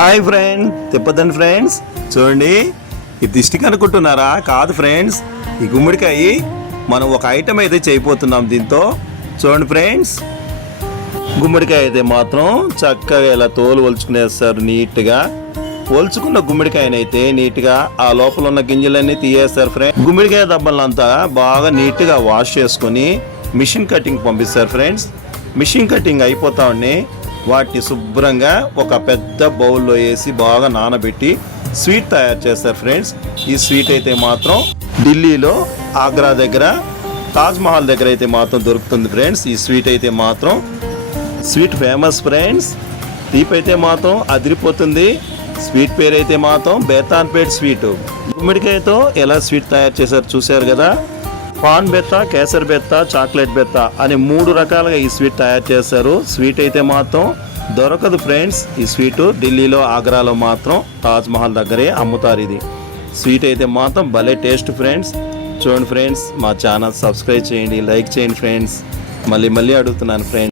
Hi friend తిప్పదండి friends, చూడండి ఈ దిష్టికి అనుకుంటున్నారా? కాదు ఫ్రెండ్స్, ఈ గుమ్మడికాయ మనం ఒక ఐటెం అయితే చేయబోతున్నాం దీంతో. చూడండి ఫ్రెండ్స్, గుమ్మడికాయ అయితే మాత్రం చక్కగా ఇలా తోలు ఒలుచుకునేస్తారు. నీట్గా ఒలుచుకున్న గుమ్మడికాయనైతే నీట్గా ఆ లోపల ఉన్న గింజలన్నీ తీయేస్తారు ఫ్రెండ్స్. గుమ్మడికాయ దబ్బలంతా బాగా నీట్గా వాష్ చేసుకొని మిషన్ కటింగ్ పంపిస్తారు ఫ్రెండ్స్. మిషన్ కటింగ్ అయిపోతా ఉండి వాటిని శుభ్రంగా ఒక పెద్ద బౌల్లో వేసి బాగా నానబెట్టి స్వీట్ తయారు చేస్తారు ఫ్రెండ్స్. ఈ స్వీట్ అయితే మాత్రం ఢిల్లీలో ఆగ్రా దగ్గర తాజ్మహల్ దగ్గర అయితే మాత్రం దొరుకుతుంది ఫ్రెండ్స్. ఈ స్వీట్ అయితే మాత్రం స్వీట్ ఫేమస్ ఫ్రెండ్స్. తీపి అయితే మాత్రం అదిరిపోతుంది. స్వీట్ పేరు అయితే మాత్రం బేతాన్పేట్ స్వీట్. గుమ్మడికాయతో ఎలా స్వీట్ తయారు చేశారు చూశారు కదా. పాన్ బెత్త, కేసర్ బెత్త, చాక్లెట్ బెత్త అని 3 రకాలుగా ఈ స్వీట్ తయారు చేస్తారు. స్వీట్ అయితే మాత్రం దొరకదు ఫ్రెండ్స్. ఈ స్వీటు ఢిల్లీలో ఆగ్రాలో మాత్రం తాజ్మహల్ దగ్గరే అమ్ముతారు. ఇది స్వీట్ అయితే మాత్రం భలే టేస్ట్ ఫ్రెండ్స్. చూడండి ఫ్రెండ్స్, మా ఛానల్ సబ్స్క్రైబ్ చేయండి, లైక్ చేయండి ఫ్రెండ్స్. మళ్ళీ అడుగుతున్నాను ఫ్రెండ్స్.